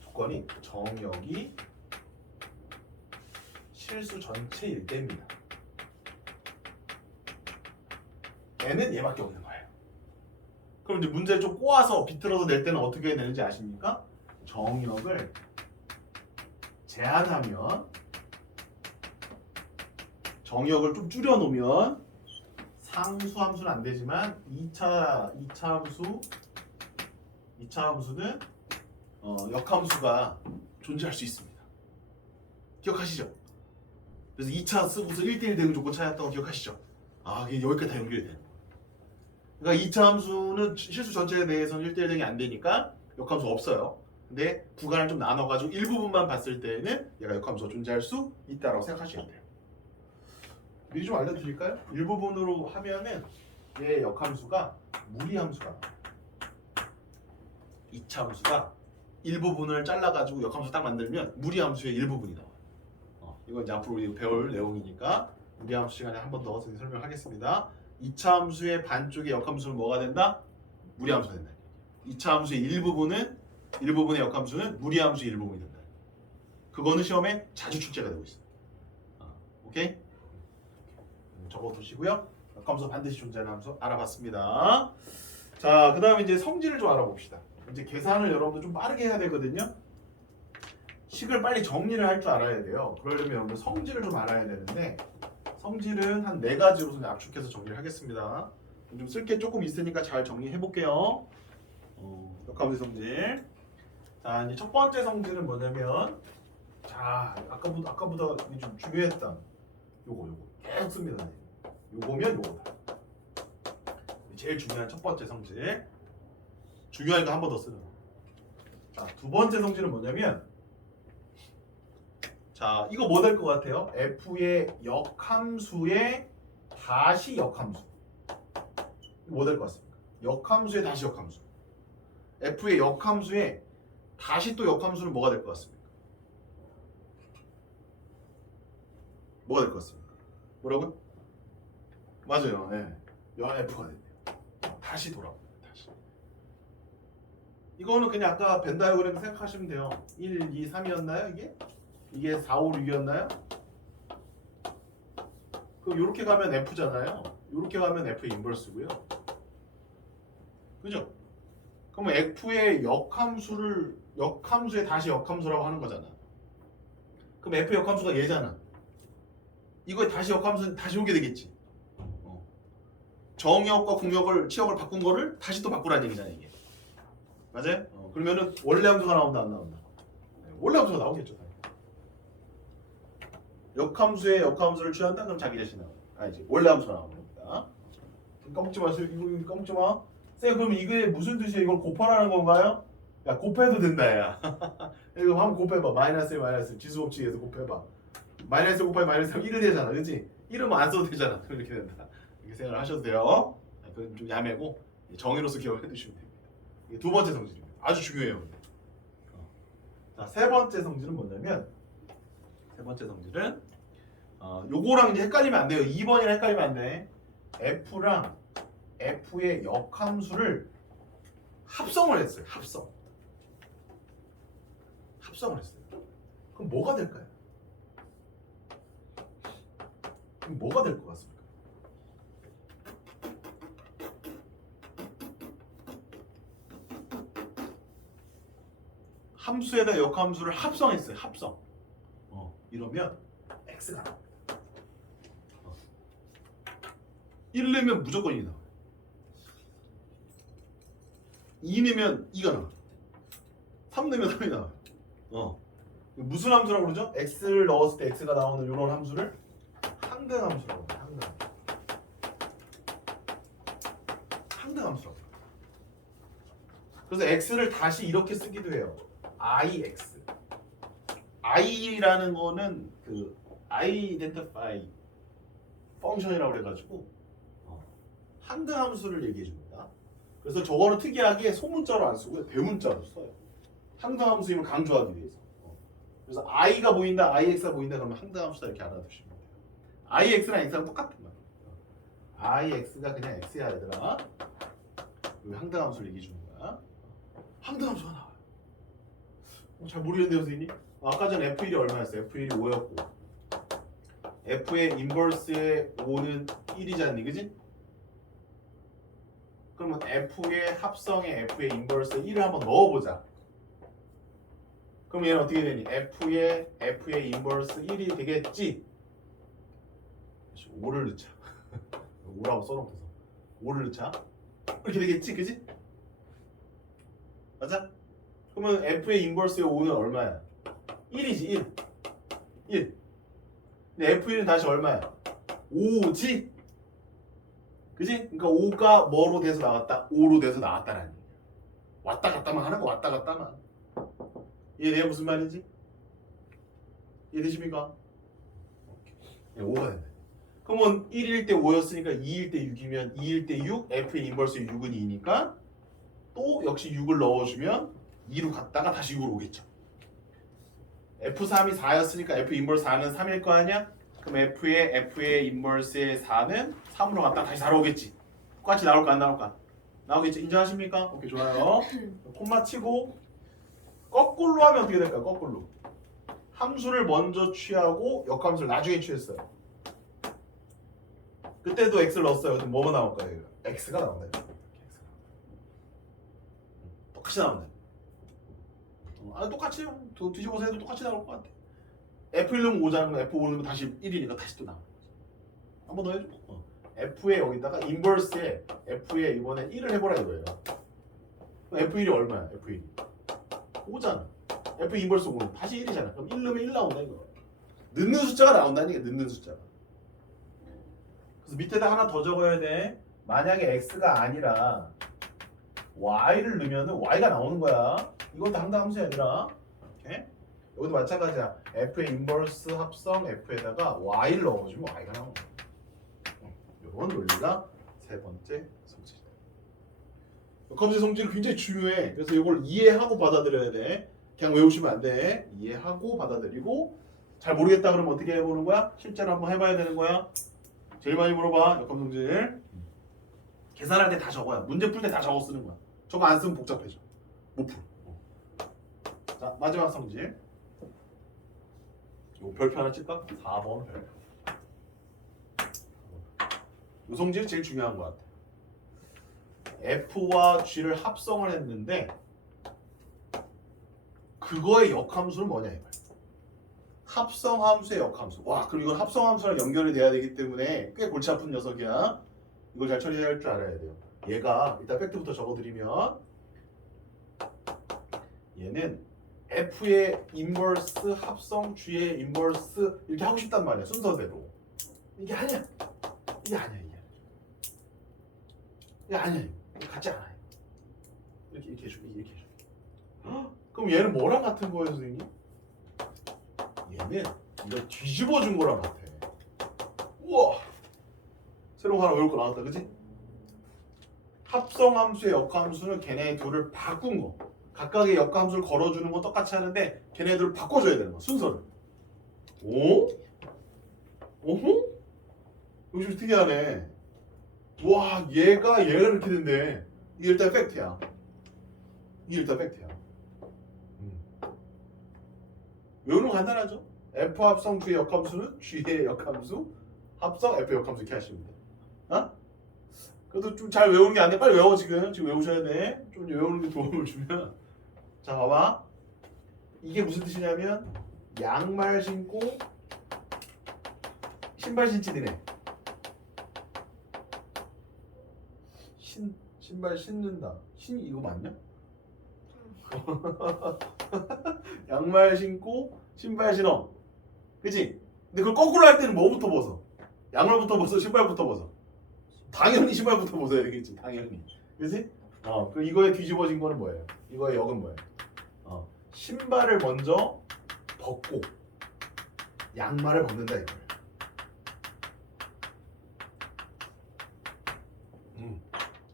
조건이 정역이 실수 전체일 때입니다. n은 얘밖에 없는 거예요. 그럼 이제 문제를 좀 꼬아서 비틀어서 낼 때는 어떻게 내는지 아십니까? 정역을 제한하면 정역을 좀 줄여 놓으면 상수 함수는 안 되지만 2차 함수는 역함수가 존재할 수 있습니다. 기억하시죠? 그래서 2차 쓰고서 1대1 대응 조건 찾았던 거 기억하시죠? 이게 여기까지 다 연결이 되는 거예요. 그러니까 2차 함수는 실수 전체에 대해서는 1대1 대응이 안 되니까 역함수 없어요. 근데 구간을 좀 나눠가지고 일부분만 봤을 때는 얘가 역함수가 존재할 수 있다라고 생각하시면 돼요. 미리 좀 알려드릴까요? 일부분으로 하면은 얘 역함수가 무리함수가 나와요. 2차 함수가 일부분을 잘라가지고 역함수 딱 만들면 무리함수의 일부분이 나와요. 이건 이제 앞으로 우리 배울 내용이니까 무리함수 시간에 한 번 더 설명하겠습니다. 2차 함수의 반쪽의 역함수는 뭐가 된다? 무리함수가 된다. 2차 함수의 일부분의 역함수는 무리함수의 일부분이 된다. 그거는 시험에 자주 출제가 되고 있어요. 오케이? 적어두시고요. 역함수 반드시 존재하는 함수 알아봤습니다. 자, 그 다음에 이제 성질을 좀 알아봅시다. 이제 계산을 여러분들 좀 빠르게 해야 되거든요. 식을 빨리 정리를 할 줄 알아야 돼요. 그러려면 여러분들 성질을 좀 알아야 되는데 성질은 한 4가지로 압축해서 정리를 하겠습니다. 좀 쓸 게 조금 있으니까 잘 정리해 볼게요. 역함수의 성질. 자, 이제 첫 번째 성질은 뭐냐면, 자, 아까보다 좀 중요했던 요거 계속 씁니다. 요거면 요거다. 제일 중요한 첫 번째 성질. 중요하니까 한 번 더 쓰는 거. 자, 두 번째 성질은 뭐냐면, 자, 이거 뭐 될 것 같아요? f의 역함수의 다시 역함수. 뭐 될 것 같습니까? 역함수의 다시 역함수. f의 역함수의 다시 또 역함수는 뭐가 될 것 같습니까? 뭐가 될 것 같습니까? 뭐라고요? 맞아요. 네. f가 됐네요. 다시 돌아옵니다. 다시. 이거는 그냥 아까 벤 다이어그램 생각하시면 돼요. 1, 2, 3이었나요? 이게 4, 5, 6이었나요? 그럼 이렇게 가면 f잖아요. 이렇게 가면 f의 인버스고요. 그죠? 그러면 f의 역함수의 다시 역함수라고 하는 거잖아. 그럼 f의 역함수가 얘잖아. 이거의 다시 역함수는 다시 오게 되겠지. 정역과 공역을 치역을 바꾼 거를 다시 또 바꾸라는 얘기잖아 이게. 맞아요? 그러면은 원래 함수가 나온다 안 나온다? 원래 함수가 나오겠죠. 역함수의 역함수를 취한다? 그럼 자기 자신 나와. 이제 원래 함수가 나오는 겁니다. 까먹지 마세요. 이거 까먹지 마. 쌤 그럼 이게 무슨 뜻이야? 이걸 곱하라는 건가요? 야 곱해도 된다 야. 이거 한번 곱해봐. 마이너스 지수법칙에서 곱해봐. 마이너스 곱하기 마이너스 하면 1이 되잖아. 그치? 1은 안 써도 되잖아. 이렇게 된다. 이렇게 생각을 하셔도 돼요. 그건 좀 야매고 정의로서 기억을 해두시면 됩니다. 이게 두 번째 성질입니다. 아주 중요해요. 자, 세 번째 성질은 뭐냐면 세 번째 성질은 요거랑 이제 헷갈리면 안 돼요. 2번이랑 헷갈리면 안 돼. f랑 f의 역함수를 합성을 했어요. 합성을 했어요. 그럼 뭐가 될까요? 그럼 뭐가 될 것 같습니까? 함수에다 역함수를 합성했어요. 합성. 이러면 x가 나옵니다. 1 넣으면 무조건 2 나와요. 2 넣으면 2가 나와요. 3 넣으면 3이 나와요. 무슨 함수라고 그러죠? x를 넣었을 때 x가 나오는 이런 함수를 항등함수라고 해요. 항등함수라고. 그래서 x를 다시 이렇게 쓰기도 해요. ix. i라는 거는 그 identify 펑션이라고 그래가지고 항등함수를 얘기해 줍니다. 그래서 저거는 특이하게 소문자로 안 쓰고요, 대문자로 써요. 항등함수임을 강조하기 위해서. 그래서 i가 보인다, ix가 보인다 그러면 항등함수다 이렇게 알아두시면 돼요. ix랑 x랑 똑같은 거예요. ix가 그냥 x야 얘들아. 여기 항등함수를 얘기해 주는 거야. 항등함수가 나와요. 잘 모르겠는데요, 선생님? 아까 전 F1이 얼마였어요? F1이 5였고 F의 인버스의 5는 1이잖니, 그지? 그러면 F의 합성에 F의 인버스 1을 한번 넣어보자. 그럼 얘는 어떻게 되니? F의 인버스 1이 되겠지? 5를 넣자. 5라고 써놓고서 5를 넣자. 이렇게 되겠지, 그지? 맞아? 그러면 F의 인버스의 5는 얼마야? 1이지, 1. 근데 F1은 다시 얼마야? 5지? 그지? 그러니까 5가 뭐로 돼서 나왔다? 5로 돼서 나왔다라는 얘기야. 왔다 갔다만 하는 거, 왔다 갔다만. 이해돼요? 무슨 말인지? 이해되십니까? 5가 된다. 그러면 1일 때 5였으니까 2일 때 6이면 2일 때 6, F의 인버스 6은 2니까 또 역시 6을 넣어주면 2로 갔다가 다시 6으로 오겠죠. F3이 4였으니까 F 인버스 4는 3일 거 아니야? 그럼 F의 인버스의 4는 3으로 갔다가 다시 4로 오겠지. 똑같이 나올까 안 나올까? 나오겠지. 인정하십니까? 오케이, 좋아요. 콤마 치고 거꾸로 하면 어떻게 될까요? 거꾸로. 함수를 먼저 취하고 역함수를 나중에 취했어요. 그때도 x를 넣었어요. 그럼 뭐가 나올까요? x가 나온다. 똑같이 나온다. 똑같이 뒤집어서 해도 똑같이 나올 것 같아. F1 넣으면 5잖아. F5 넣으면 다시 1이니까 다시 또 나와. 한번 더 해줘. F에 여기다가 인버스에 F에 이번에 1을 해보라 이거예요. F1이 얼마야? F1이 5잖아. F 인버스 5는 다시 1이잖아. 그럼 1 넣으면 1 나온다 이거. 넣는 숫자가 나온다는 게 넣는 숫자가. 그래서 밑에다 하나 더 적어야 돼. 만약에 x가 아니라 y를 넣으면 y가 나오는 거야. 이것도 항등함수야 얘들아. 오케이? 여기도 마찬가지야. f의 인버스 합성 f에다가 y를 넣어주면 y가 나오는 거야. 이런 논리가 세 번째 성질이다. 역함수의 성질은 굉장히 중요해. 그래서 이걸 이해하고 받아들여야 돼. 그냥 외우시면 안 돼. 이해하고 받아들이고 잘 모르겠다 그러면 어떻게 해보는 거야? 실제로 한번 해봐야 되는 거야. 제일 많이 물어봐. 역함 성질. 계산할 때 다 적어야. 문제 풀 때 다 적어 쓰는 거야. 저거 안 쓰면 복잡해져. 못 풀어. 자, 마지막 성질. 요 별표 하나 칠까? 4번 별표. 요 성질이 제일 중요한 것 같아. F와 G를 합성을 했는데 그거의 역함수는 뭐냐 이거야. 합성함수의 역함수. 와, 그럼 이건 합성함수랑 연결이 돼야 되기 때문에 꽤 골치 아픈 녀석이야. 이걸 잘 처리해야 할 줄 알아야 돼요. 얘가 이따 팩트부터 적어드리면 얘는 F의 인버스 합성 G의 인버스 이렇게 하고 싶단 말이야. 순서대로. 이게 아니야. 이게 아니야. 이게 아니야. 이거 같지 않아. 이렇게 해줄게. 이렇게 해줄게. 그럼 얘는 뭐랑 같은 거예요, 선생님? 얘는 이거 뒤집어 준 거랑 같아. 우와. 새로운 거 하나 외울 거 나왔다, 그치? 합성함수의 역함수는 걔네 둘을 바꾼 거. 각각의 역함수를 걸어주는 건 똑같이 하는데 걔네 둘을 바꿔줘야 되는 거, 순서를. 오? 오호? 이거 좀 특이하네. 와, 얘가 이렇게 된대. 이게 일단 팩트야. 외우는 거 간단하죠? F 합성 G의 역함수는 G의 역함수 합성 F의 역함수 이렇게 하시면 돼. 어? 그래도 좀 잘 외우는 게 안 돼. 빨리 외워 지금 외우셔야 돼. 좀 외우는 게 도움을 주면. 자, 봐봐. 이게 무슨 뜻이냐면 양말 신고 신발 신지네. 신발 신는다. 이거 맞냐? 양말 신고 신발 신어. 그치? 근데 그걸 거꾸로 할 때는 뭐부터 벗어? 양말부터 벗어? 신발부터 벗어? 당연히 신발부터 벗어야 되겠지. 당연히. 그치? 그럼 이거에 뒤집어진 거는 뭐예요? 이거의 역은 뭐예요? 신발을 먼저 벗고 양말을 벗는다 이거예요.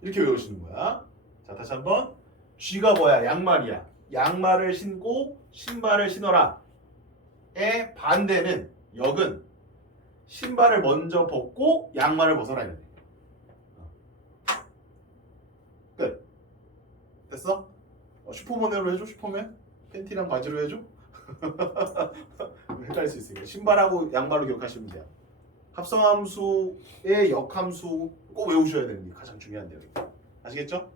이렇게 외우시는 거야. 자, 다시 한번. 쥐가 뭐야? 양말이야. 양말을 신고 신발을 신어라. 의 반대는 역은 신발을 먼저 벗고 양말을 벗어라 이거야. 끝. 됐어? 슈퍼맨으로 해줘. 슈퍼맨. 팬티랑 바지로 해줘. 헷갈릴 수 있으니까 신발하고 양말로 기억하시면 돼요. 합성함수의 역함수 꼭 외우셔야 되는 게 가장 중요한데요. 아시겠죠?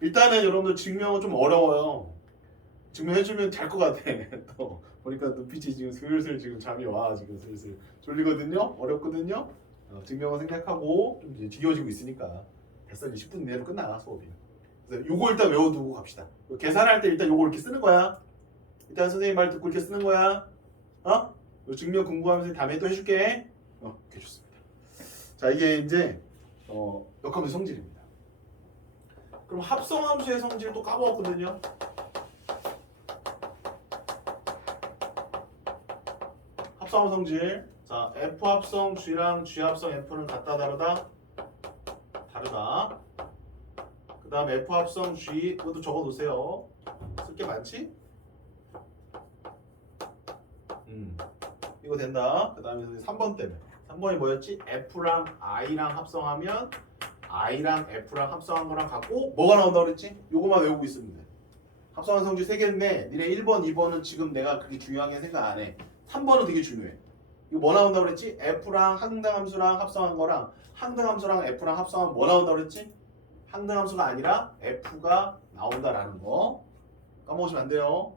일단은 여러분들 증명은 좀 어려워요. 증명해주면 잘 것 같아. 또 보니까 눈빛이 지금 슬슬 지금 잠이 와. 지금 슬슬 졸리거든요. 어렵거든요. 증명은 생략하고 좀 이제 지겨워지고 있으니까 됐어. 이제 10분 내로 끝나 수업이. 그래서 요거 일단 외워두고 갑시다. 계산할 때 일단 요거 이렇게 쓰는 거야. 일단 선생님 말 듣고 이렇게 쓰는 거야. 요 증명 궁금하면서 다음에 또 해줄게. 오케이, 좋습니다. 자, 이게 이제 역함수 성질입니다. 그럼 합성함수의 성질도 까먹었거든요. 합성함수 성질. 자, F 합성 G랑 G 합성 F는 같다 다르다? 다르다. 그 다음 F 합성 G 그것도 적어놓으세요. 쓸 게 많지? 이거 된다. 그 다음에 3번 때문에 3번이 뭐였지? F랑 I랑 합성하면 I랑 F랑 합성한 거랑 같고 뭐가 나온다고 그랬지? 요거만 외우고 있으면 돼. 합성한 성질 3개인데 니네 1번, 2번은 지금 내가 그렇게 중요하게 생각 안 해. 3번은 되게 중요해. 이거 뭐 나온다고 그랬지? F랑 항등함수랑 합성한 거랑 항등함수랑 F랑 합성하면 뭐 나온다고 그랬지? 항등함수가 아니라 F가 나온다라는 거 까먹으시면 안 돼요.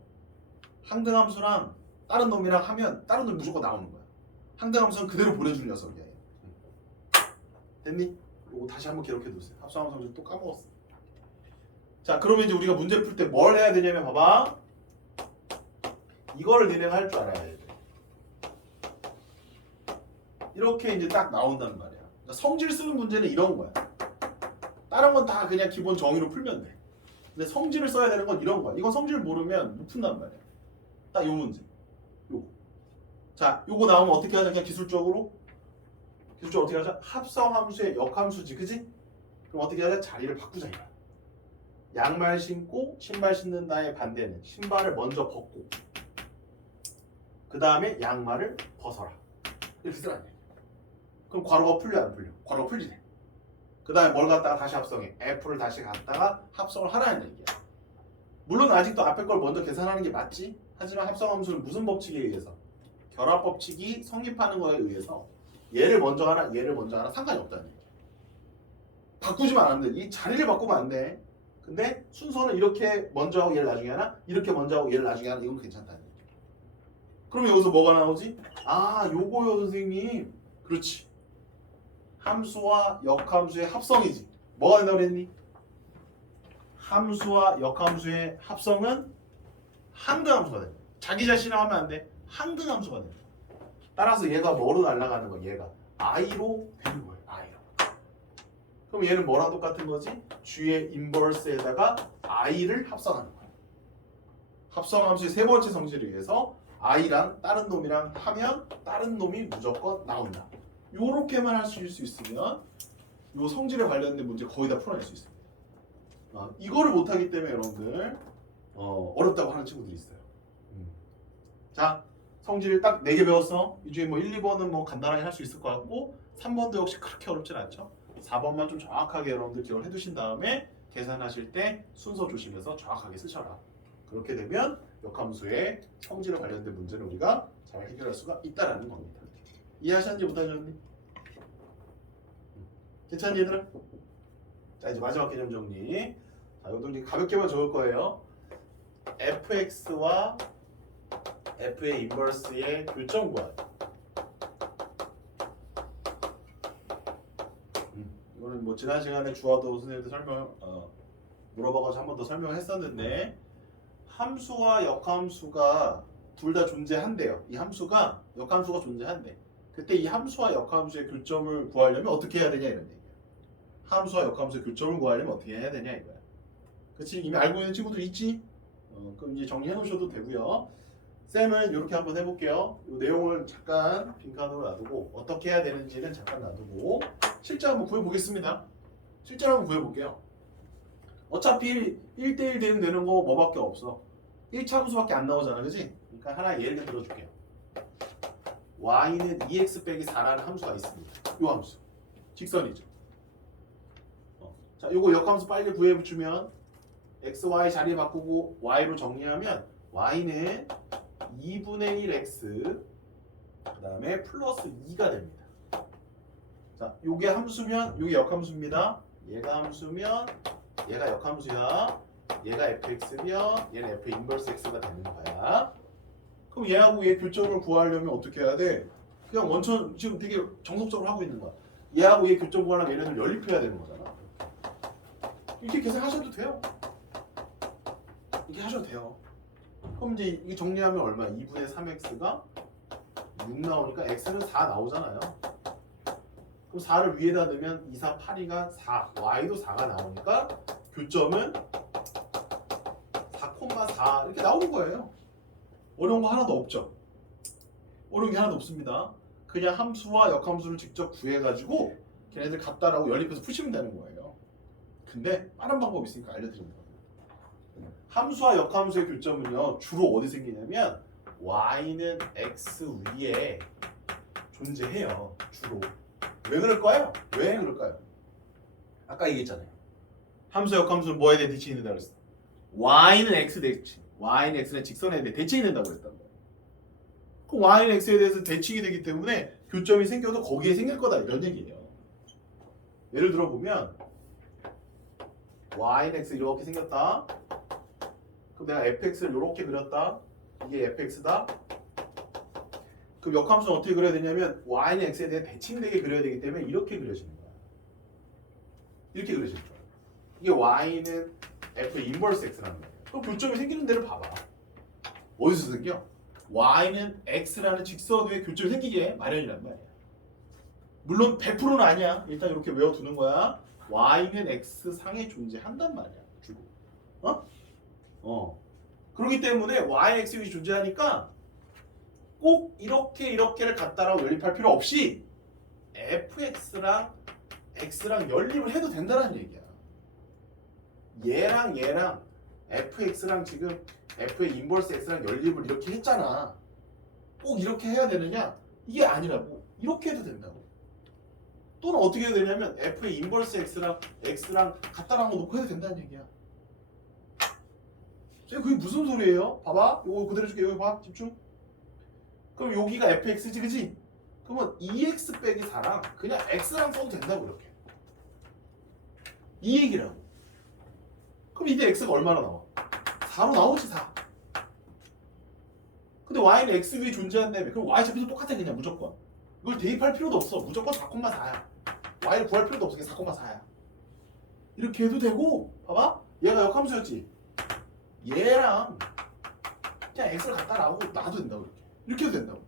항등함수랑 다른 놈이랑 하면 다른 놈이 무조건 나오는 거야. 항등함수는 그대로 보내주는 녀석이야. 됐니? 이거 다시 한번 기록해두세요. 합성함수 성질 또 까먹었어. 자, 그러면 이제 우리가 문제 풀 때 뭘 해야 되냐면 봐봐. 이거를 니네가 할 줄 알아야 돼. 이렇게 이제 딱 나온다는 말이야. 그러니까 성질 쓰는 문제는 이런 거야. 다른 건 다 그냥 기본 정의로 풀면 돼. 근데 성질을 써야 되는 건 이런 거야. 이건 성질 모르면 못 푼단 말이야. 딱 요 문제. 요거. 자, 요거 나오면 어떻게 하자? 그냥 기술적으로 어떻게 하자? 합성함수의 역함수지, 그지? 그럼 어떻게 하자? 자리를 바꾸자 이거야. 양말 신고 신발 신는다의 반대는 신발을 먼저 벗고 그 다음에 양말을 벗어라. 이렇게 쓰라는 얘기야. 그럼 괄호가 풀려 안 풀려? 괄호가 풀리네. 그 다음에 뭘 갖다가 다시 합성해? F를 다시 갖다가 합성을 하라는 얘기야. 물론 아직도 앞에 걸 먼저 계산하는 게 맞지? 하지만 합성함수는 무슨 법칙에 의해서? 결합 법칙이 성립하는 거에 의해서 얘를 먼저 하나 얘를 먼저 하나 상관이 없다는 얘기야. 바꾸지만 안 돼. 이 자리를 바꾸면 안 돼. 근데 순서는 이렇게 먼저 하고 얘를 나중에 하나 이렇게 먼저 하고 얘를 나중에 하나 이건 괜찮다는 얘기야. 그러면 여기서 뭐가 나오지? 아, 요거요 선생님. 그렇지. 함수와 역함수의 합성이지. 뭐가 된다고 그랬니? 함수와 역함수의 합성은 항등함수가 돼. 자기 자신을 하면 안 돼. 항등함수가 돼. 따라서 얘가 뭐로 날아가는 거야? 얘가 I로 되는 거예요. I로. 그럼 얘는 뭐랑 똑같은 거지? G의 인버스에다가 I를 합성하는 거야. 합성함수의 세 번째 성질에 의해서 I랑 다른 놈이랑 하면 다른 놈이 무조건 나온다. 요렇게만 할 수 있으면 요 성질에 관련된 문제 거의 다 풀어낼 수 있습니다. 이거를 못하기 때문에 여러분들 어렵다고 하는 친구들이 있어요. 자, 성질 딱 4개 배웠어. 이 중에 뭐 1, 2번은 뭐 간단하게 할 수 있을 것 같고 3번도 역시 그렇게 어렵진 않죠. 4번만 좀 정확하게 여러분들 기억을 해두신 다음에 계산하실 때 순서 조심해서 정확하게 쓰셔라. 그렇게 되면 역함수의 성질에 관련된 문제를 우리가 잘 해결할 수가 있다라는 겁니다. 이해하셨는지 못하셨니? 괜찮니 얘들아? 자, 이제 마지막 개념 정리. 자, 이것도 이제 가볍게만 적을 거예요. fx와 f의 인버스의 교점 구하기. 이거는 뭐 지난 시간에 주어도 선생님들 물어봐가지고 한 번 더 설명했었는데 함수와 역함수가 둘 다 존재한대요. 이 함수가 역함수가 존재한대. 그때 이 함수와 역함수의 교점을 구하려면 어떻게 해야 되냐 이런 얘기야. 함수와 역함수의 교점을 구하려면 어떻게 해야 되냐 이거야. 그치? 이미 알고 있는 친구들 있지? 그럼 이제 정리해 놓으셔도 되고요. 쌤은 이렇게 한번 해볼게요. 이 내용을 잠깐 빈칸으로 놔두고 어떻게 해야 되는지는 잠깐 놔두고 실제 한번 구해보겠습니다. 실제로 한번 구해볼게요. 어차피 1대1 되는 거 뭐밖에 없어. 1차 함수밖에 안 나오잖아, 그지? 그러니까 하나 예를 들어줄게요. y는 2x 빼기 4라는 함수가 있습니다. 이 함수. 직선이죠. 자, 요거 역함수 빨리 구해주면 x, y 자리 바꾸고 y로 정리하면 y는 2분의 1x 그 다음에 플러스 2가 됩니다. 자, 요게 함수면 요게 역함수입니다. 얘가 함수면 얘가 역함수야. 얘가 fx면 얘는 f 인버스 x가 되는 거야. 그럼 얘하고 얘 교점을 구하려면 어떻게 해야 돼? 그냥 원천 지금 되게 정석적으로 하고 있는 거야. 얘하고 얘 교점 구하려면 얘네들 연립해야 되는 거잖아. 이렇게 계산하셔도 돼요. 이렇게 하셔도 돼요. 그럼 이제 이게 정리하면 얼마야? 2분의 3x가 6 나오니까 x는 4 나오잖아요. 그럼 4를 위에다 넣으면 2, 4, 8이가 4, y도 4가 나오니까 교점은 4,4 이렇게 나오는 거예요. 어려운 거 하나도 없죠. 어려운 게 하나도 없습니다. 그냥 함수와 역함수를 직접 구해가지고 걔네들 같다라고 연립해서 푸시면 되는 거예요. 근데 다른 방법이 있으니까 알려드립니다. 함수와 역함수의 교점은요 주로 어디 생기냐면 y는 x 위에 존재해요. 주로. 왜 그럴까요? 왜 그럴까요? 아까 얘기했잖아요. 함수 역함수는 뭐에 대해 대칭이 된다고 그랬어? y는 x 대칭. y는 x는 직선에 대해 대칭이 된다고 그랬단 말이에요. 그럼 y는 x에 대해서 대칭이 되기 때문에 교점이 생겨도 거기에 생길 거다 이런 얘기예요. 예를 들어 보면 y는 x 이렇게 생겼다. 그럼 내가 fx를 이렇게 그렸다. 이게 fx다. 그럼 역함수는 어떻게 그려야 되냐면 y는 x에 대해 대칭되게 그려야 되기 때문에 이렇게 그려지는 거야. 이렇게 그려지는 거야. 이게 y는 f 인버스 x라는 거예요. 그럼 교점이 생기는 데를 봐봐. 어디서 생겨? y는 x라는 직선 위에 교점이 생기게 마련이란 말이야. 물론 100%는 아니야. 일단 이렇게 외워두는 거야. y는 x 상에 존재한단 말이야. 주로. 그렇기 때문에 y는 x 위에 존재하니까 꼭 이렇게를 갖다라고 연립할 필요 없이 fx랑 x랑 연립을 해도 된다는 얘기야. 얘랑 fx랑 지금 f의 인버스 x랑 연립을 이렇게 했잖아. 꼭 이렇게 해야 되느냐? 이게 아니라고. 이렇게 해도 된다고. 또는 어떻게 해야 되냐면 f의 인버스 x랑 갖다라고 놓고 해도 된다는 얘기야. 그게 무슨 소리예요? 봐봐. 이거 그대로 줄게. 여기 봐. 집중. 그럼 여기가 fx지, 그지? 그러면 2x 빼기 4랑 그냥 x랑 써도 된다고 이렇게. 이 얘기라고. 그럼 이제 x가 얼마나 나와? 4로 나오지 4. 근데 y는 x 위에 존재한다며. 그럼 y 좌표도 똑같아 그냥 무조건. 이걸 대입할 필요도 없어. 무조건 4,4야. y를 구할 필요도 없어. 그냥 4,4야. 이렇게 해도 되고 봐봐. 얘가 역함수였지. 얘랑 그냥 x를 갖다 놔도 된다고 이렇게 해도 된다고.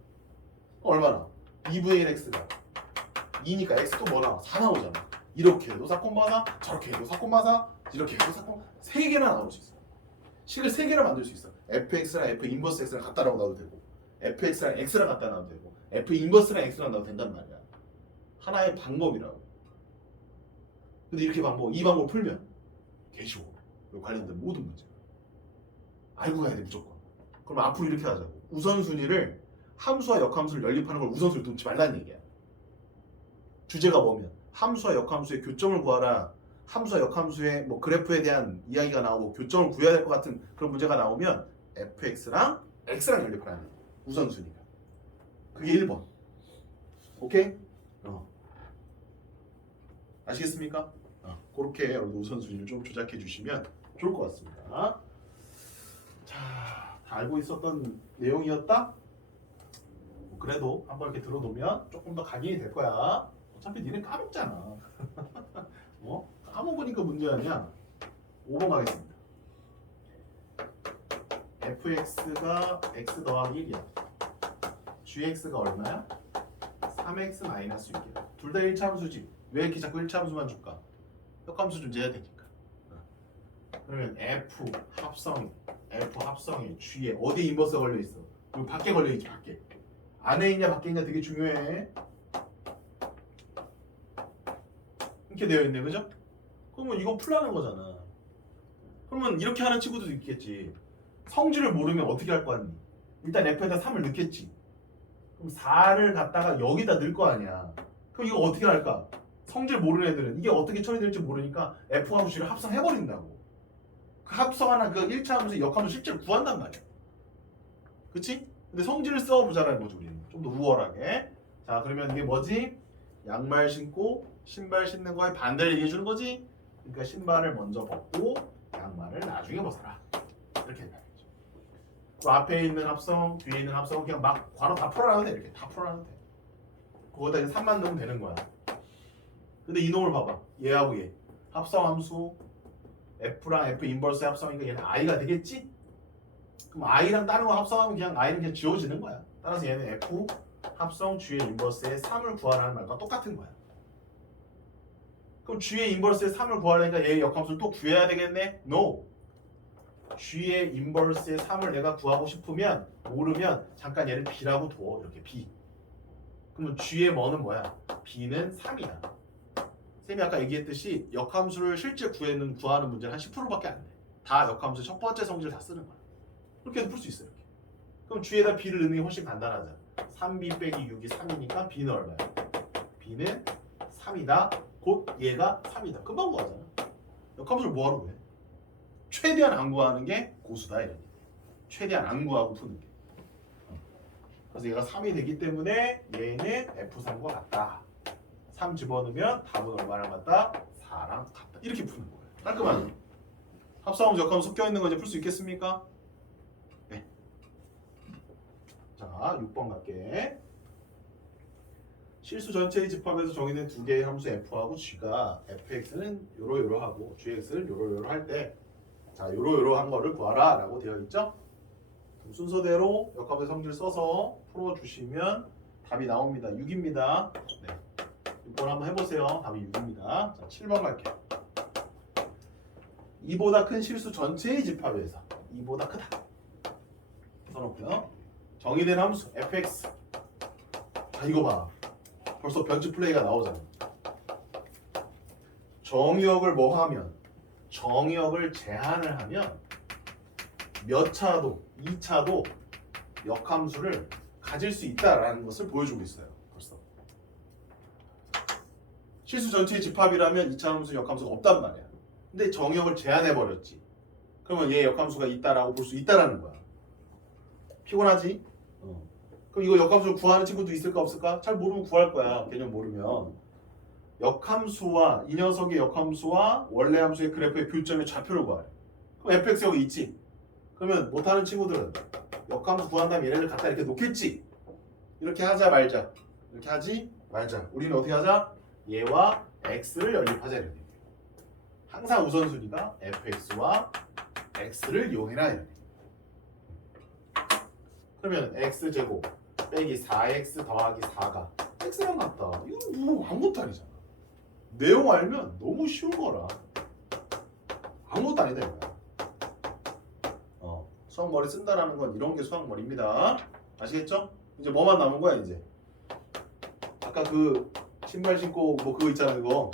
얼마나? 2분의 1 x가 2니까 x 또 뭐 나와? 4 나오잖아. 이렇게 해도 4,4, 저렇게 해도 4,4, 이렇게 해도 4,4, 3개나 나올 수 있어. 식을 3개나 만들 수 있어. fx랑 f 인버스 x랑 갖다라고 놔도 되고 fx랑 x랑 갖다 놔도 되고 f 인버스랑 x랑 놔도 된단 말이야. 하나의 방법이라고. 근데 이렇게 이 방법 풀면 개 쉬워. 관련된 모든 문제 알고 가야 돼 무조건. 그럼 앞으로 이렇게 하자고. 우선순위를 함수와 역함수를 연립하는 걸 우선순위로 놓지 말라는 얘기야. 주제가 뭐면 함수와 역함수의 교점을 구하라. 함수와 역함수의 뭐 그래프에 대한 이야기가 나오고 교점을 구해야 될 것 같은 그런 문제가 나오면 fx랑 x랑 연립하라는 거야. 우선순위가. 그게 1번. 오케이? 아시겠습니까? 그렇게 여러분 우선순위를 좀 조작해 주시면 좋을 것 같습니다. 자, 다 알고 있었던 내용이었다? 그래도 한번 이렇게 들어놓으면 조금 더 각인이 될 거야. 어차피 니네 까먹잖아. 까먹으니까 문제 아니야. 5번 가겠습니다. fx가 x 더하기 1이야. gx가 얼마야? 3x 마이너스 6이야. 둘 다 1차 함수지. 왜 이렇게 자꾸 1차 함수만 줄까? 역함수 존재해야 되니까. 그러면 f 합성이 g에 어디 인버스가 걸려 있어? 여기 밖에 걸려 있지, 밖에. 안에 있냐 밖에 있냐 되게 중요해. 이렇게 되어 있네, 그죠? 그러면 이거 풀라는 거잖아. 그러면 이렇게 하는 친구들도 있겠지. 성질을 모르면 어떻게 할 거 아니? 일단 f에다 3을 넣겠지. 그럼 4를 갖다가 여기다 넣을 거 아니야. 그럼 이거 어떻게 할까? 성질 모르는 애들은 이게 어떻게 처리될지 모르니까 f하고 g를 합성해버린다고. 그 합성하는 그 1차 함수 역함수 실제로 구한단 말이야. 그치? 근데 성질을 써보자는 거지 우리는. 좀 더 우월하게. 자, 그러면 이게 뭐지? 양말 신고 신발 신는 거에 반대를 얘기해 주는 거지? 그러니까 신발을 먼저 벗고 양말을 나중에 벗어라. 이렇게 된다. 그 앞에 있는 합성, 뒤에 있는 합성은 그냥 막 괄호 다 풀어놔도 돼. 이렇게 다 풀어놔도 돼. 거기다 이제 3만 넣으면 되는 거야. 근데 이놈을 봐봐. 얘하고 얘. 합성 함수 F랑 F 인버스 합성이니까 얘는 I가 되겠지? 그럼 I랑 다른 거 합성하면 그냥 I는 그냥 지워지는 거야. 따라서 얘는 F 합성 G의 인버스의 3을 구하라는 말과 똑같은 거야. 그럼 G의 인버스의 3을 구하려니까 얘의 역함수를 또 구해야 되겠네? No. G의 인버스의 3을 내가 구하고 싶으면 모르면 잠깐 얘를 B라고 둬. 이렇게 B. 그러면 G의 뭐는 뭐야? B는 3이야. 쌤이 아까 얘기했듯이 역함수를 실제 구하는 문제는 한 10%밖에 안 돼. 다 역함수 첫 번째 성질 다 쓰는 거야. 그렇게 해서 풀 수 있어. 이렇게. 그럼 G에다 B를 넣는 게 훨씬 간단하잖아. 3B 빼기 6이 3이니까 B는 얼마야? B는 3이다. 곧 얘가 3이다. 금방 구하잖아. 역함수를 뭐하러 구해? 최대한 안 구하는 게 고수다 이런 얘기. 최대한 안 구하고 푸는 게. 그래서 얘가 3이 되기 때문에 얘는 F3과 같다. 3 집어넣으면 답은 얼마랑 같다? 4랑 같다. 이렇게 푸는 거예요. 깔끔하죠? 합성함수 역함수 섞여 있는 거 이제 풀 수 있겠습니까? 네. 자, 6번 갈게. 실수 전체의 집합에서 정의된 두 개의 함수 f하고 g가 fx는 요러요러하고 gx는 요러요러 할 때 자, 요러요러한 거를 구하라 라고 되어 있죠? 그럼 순서대로 역함수 성질 써서 풀어주시면 답이 나옵니다. 6입니다. 네. 6번 한번 해보세요. 답이 6입니다. 자, 7번 갈게요. 2보다 큰 실수 전체의 집합에서 2보다 크다. 써놓고요. 정의된 함수 fx. 자, 이거 봐. 벌써 변주 플레이가 나오잖아. 정의역을 뭐 하면? 정의역을 제한을 하면 몇 차도, 2차도 역함수를 가질 수 있다라는 것을 보여주고 있어요. 벌써. 실수 전체의 집합이라면 2차 함수 역함수가 없단 말이야. 근데 정의역을 제한해버렸지. 그러면 얘 역함수가 있다라고 볼 수 있다라는 거야. 피곤하지? 그럼 이거 역함수를 구하는 친구도 있을까 없을까? 잘 모르면 구할 거야. 개념 모르면. 역함수와 이 녀석의 역함수와 원래 함수의 그래프의 교점의 좌표를 구하래. 그럼 fx 여기 있지? 그러면 못하는 친구들은 역함수 구한 다음에 얘네를 갖다 이렇게 놓겠지? 이렇게 하자 말자. 이렇게 하지 말자. 우리는 어떻게 하자? 얘와 x를 연립하자 이렇게. 항상 우선순위가 fx와 x를 이용해라 이렇게. 그러면 x제곱 빼기 4x 더하기 4가 x랑 같다. 이건 뭐 아무것도 아니잖아. 내용 알면 너무 쉬운 거라. 아무것도 아니다 이거야. 수학머리 쓴다라는 건 이런 게 수학머리입니다. 아시겠죠? 이제 뭐만 남은 거야 이제. 아까 그 신발 신고 뭐 그거 있잖아 그거.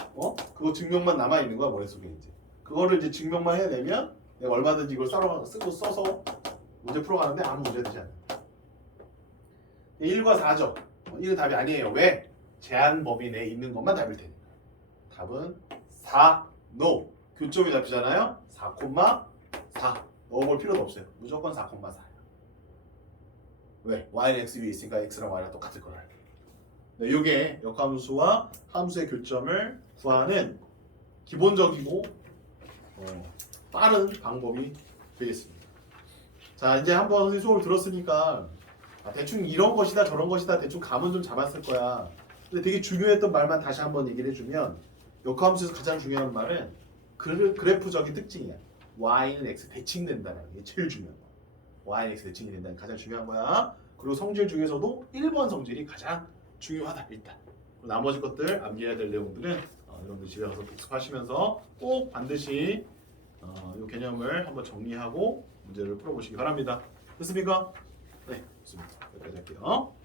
그거 증명만 남아 있는 거야 머릿속에 이제. 그거를 이제 증명만 해내면 내가 얼마든지 이걸 쓰고 써서 문제 풀어가는데 아무 문제 되지 않는다. 1과 4죠. 1은 답이 아니에요. 왜? 제한 범위 내에 있는 것만 답일 테니까. 답은 4, NO. 교점이 잡히잖아요. 4,4. 넣어볼 필요도 없어요. 무조건 4,4야. 왜? y는 x 위에 있으니까 x랑 y랑 똑같을 거라. 네, 이게 역함수와 함수의 교점을 구하는 기본적이고 빠른 방법이 되겠습니다. 자, 이제 한번 선생님 수업을 들었으니까 대충 이런 것이다 저런 것이다 대충 감은 좀 잡았을 거야. 근데 되게 중요했던 말만 다시 한번 얘기를 해주면 역함수에서 가장 중요한 말은 그래프적인 특징이야. y는 x 대칭된다는 게 제일 중요한 거야. yx 대칭이 된다는 게 가장 중요한 거야. 그리고 성질 중에서도 1번 성질이 가장 중요하다 일단. 나머지 것들 암기해야 될 내용들은 여러분들 집에 가서 복습하시면서 꼭 반드시 이 개념을 한번 정리하고 문제를 풀어보시기 바랍니다. 됐습니까? 네, 좋습니다. 여기까지 할게요.